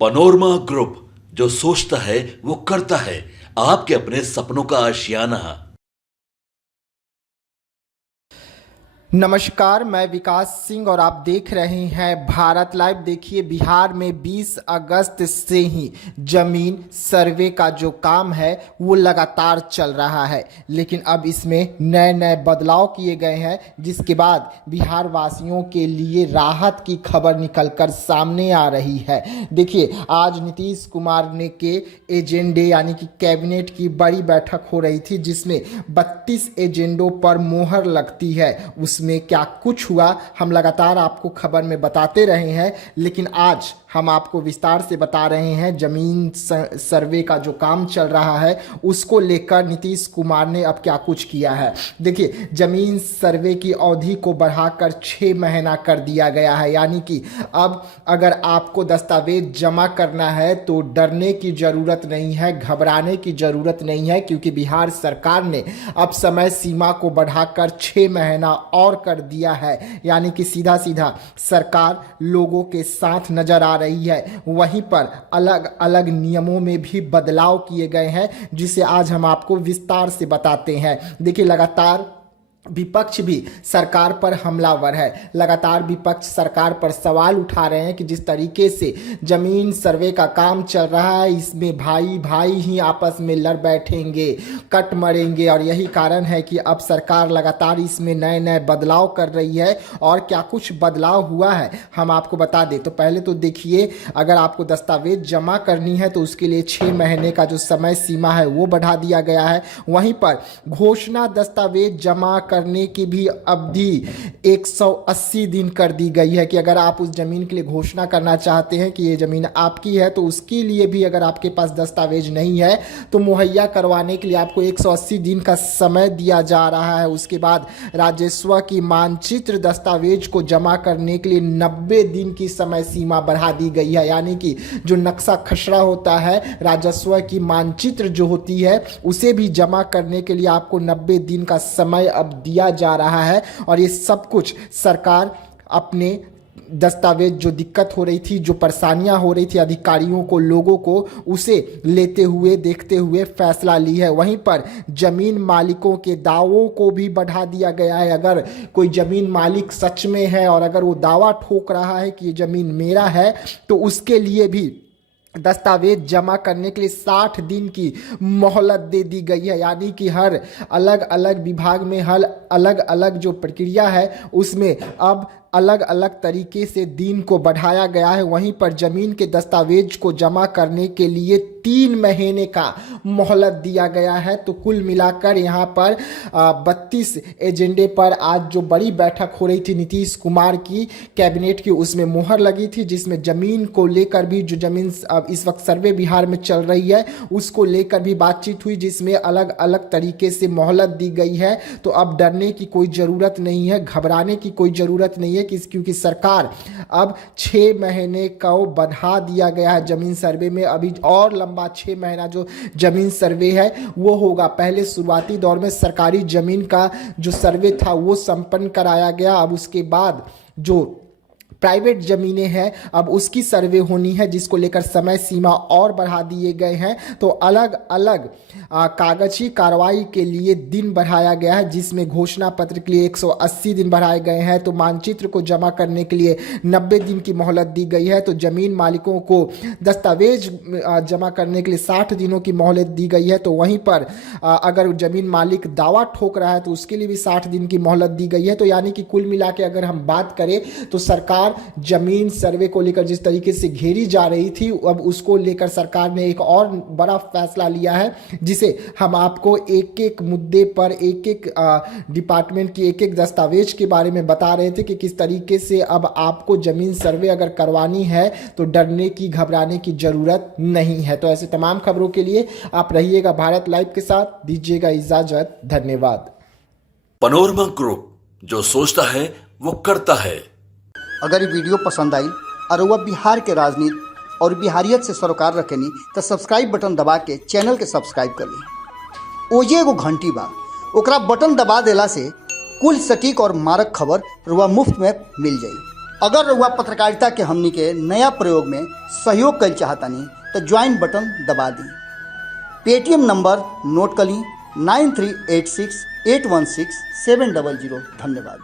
Panorama group, जो सोचता है वो करता है। आपके अपने सपनों का आशियाना। नमस्कार, मैं विकास सिंह और आप देख रहे हैं भारत लाइव। देखिए, बिहार में 20 अगस्त से ही जमीन सर्वे का जो काम है वो लगातार चल रहा है, लेकिन अब इसमें नए नए बदलाव किए गए हैं, जिसके बाद बिहार वासियों के लिए राहत की खबर निकलकर सामने आ रही है। देखिए, आज नीतीश कुमार ने के एजेंडे यानी कि कैबिनेट की बड़ी बैठक हो रही थी, जिसमें 32 एजेंडों पर मोहर लगती है। में क्या कुछ हुआ हम लगातार आपको खबर में बताते रहे हैं, लेकिन आज हम आपको विस्तार से बता रहे हैं। जमीन सर्वे का जो काम चल रहा है उसको लेकर नीतीश कुमार ने अब क्या कुछ किया है। देखिए, जमीन सर्वे की अवधि को बढ़ाकर 6 महीना कर दिया गया है, यानी कि अब अगर आपको दस्तावेज जमा करना है तो डरने की ज़रूरत नहीं है, घबराने की ज़रूरत नहीं है, क्योंकि बिहार सरकार ने अब समय सीमा को बढ़ाकर 6 महीना और कर दिया है। यानी कि सीधा सीधा सरकार लोगों के साथ नजर आ रही है। वहीं पर अलग अलग नियमों में भी बदलाव किए गए हैं, जिसे आज हम आपको विस्तार से बताते हैं। देखिए, लगातार विपक्ष भी सरकार पर हमलावर है। लगातार विपक्ष सरकार पर सवाल उठा रहे हैं कि जिस तरीके से जमीन सर्वे का काम चल रहा है, इसमें भाई भाई ही आपस में लड़ बैठेंगे, कट मरेंगे, और यही कारण है कि अब सरकार लगातार इसमें नए नए बदलाव कर रही है। और क्या कुछ बदलाव हुआ है हम आपको बता दें। तो पहले तो देखिए, अगर आपको दस्तावेज जमा करनी है तो उसके लिए 6 महीने का जो समय सीमा है वो बढ़ा दिया गया है। वहीं पर घोषणा दस्तावेज जमा करने की भी अवधि 180 दिन कर दी गई है, कि अगर आप उस जमीन के लिए घोषणा करना चाहते हैं कि ये जमीन आपकी है, तो उसके लिए भी अगर आपके पास दस्तावेज नहीं है तो मुहैया करवाने के लिए आपको 180 दिन का समय दिया जा रहा है। उसके बाद राजस्व की मानचित्र दस्तावेज को जमा करने के लिए 90 दिन की समय सीमा बढ़ा दी गई है। यानी कि जो नक्शा खसरा होता है, राजस्व की मानचित्र जो होती है, उसे भी जमा करने के लिए आपको 90 दिन का समय अब दिया जा रहा है। और ये सब कुछ सरकार अपने दस्तावेज जो दिक्कत हो रही थी, जो परेशानियां हो रही थी अधिकारियों को, लोगों को, उसे लेते हुए देखते हुए फैसला ली है। वहीं पर जमीन मालिकों के दावों को भी बढ़ा दिया गया है। अगर कोई जमीन मालिक सच में है और अगर वो दावा ठोक रहा है कि ये जमीन मेरा है, तो उसके लिए भी दस्तावेज जमा करने के लिए 60 दिन की मोहलत दे दी गई है। यानी कि हर अलग अलग विभाग में हर अलग अलग जो प्रक्रिया है उसमें अब अलग अलग तरीके से दिन को बढ़ाया गया है। वहीं पर जमीन के दस्तावेज को जमा करने के लिए 3 महीने का मोहलत दिया गया है। तो कुल मिलाकर यहाँ पर 32 एजेंडे पर आज जो बड़ी बैठक हो रही थी नीतीश कुमार की कैबिनेट की, उसमें मुहर लगी थी, जिसमें जमीन को लेकर भी, जो जमीन इस वक्त सर्वे बिहार में चल रही है उसको लेकर भी बातचीत हुई, जिसमें अलग अलग तरीके से मोहलत दी गई है। तो अब डरने की कोई ज़रूरत नहीं है, घबराने की कोई ज़रूरत नहीं है, क्योंकि सरकार अब 6 महीने का बढ़ा दिया गया है जमीन सर्वे में। अभी और लंबा 6 महीना जो जमीन सर्वे है वो होगा। पहले शुरुआती दौर में सरकारी जमीन का जो सर्वे था वो संपन्न कराया गया। अब उसके बाद जो प्राइवेट ज़मीनें हैं अब उसकी सर्वे होनी है, जिसको लेकर समय सीमा और बढ़ा दिए गए हैं। तो अलग अलग कागजी कार्रवाई के लिए दिन बढ़ाया गया है, जिसमें घोषणा पत्र के लिए 180 दिन बढ़ाए गए हैं। तो मानचित्र को जमा करने के लिए 90 दिन की मोहलत दी गई है। तो ज़मीन मालिकों को दस्तावेज जमा करने के लिए 60 दिनों की मोहलत दी गई है। तो वहीं पर अगर ज़मीन मालिक दावा ठोक रहा है तो उसके लिए भी 60 दिन की मोहलत दी गई है। तो यानी कि कुल मिला के अगर हम बात करें तो सरकार जमीन सर्वे को लेकर जिस तरीके से घेरी जा रही थी, अब उसको लेकर सरकार ने एक और बड़ा फैसला लिया है, जिसे हम आपको एक एक मुद्दे पर, एक एक डिपार्टमेंट की एक एक दस्तावेज के बारे में बता रहे थे कि किस तरीके से अब आपको जमीन सर्वे अगर करवानी है तो डरने की, घबराने की जरूरत नहीं है। तो ऐसे तमाम खबरों के लिए आप रहिएगा भारत लाइव के साथ। दीजिएगा इजाजत, धन्यवाद। पनोरमा ग्रुप, जो सोचता है वो करता है। अगर ये वीडियो पसंद आई और वह बिहार के राजनीति और बिहारियत से सरोकार रखेनी तो सब्सक्राइब बटन दबा के चैनल के सब्सक्राइब कर ली। ओजे एगो घंटी बा, ओकरा बटन दबा देला से कुल सटीक और मारक खबर रुआ मुफ्त में मिल जाई। अगर रउआ पत्रकारिता के हमनी के नया प्रयोग में सहयोग कर चाहतनी तो ज्वाइन बटन दबा दी। पेटीएम नंबर नोट कर ली 9386816700। धन्यवाद।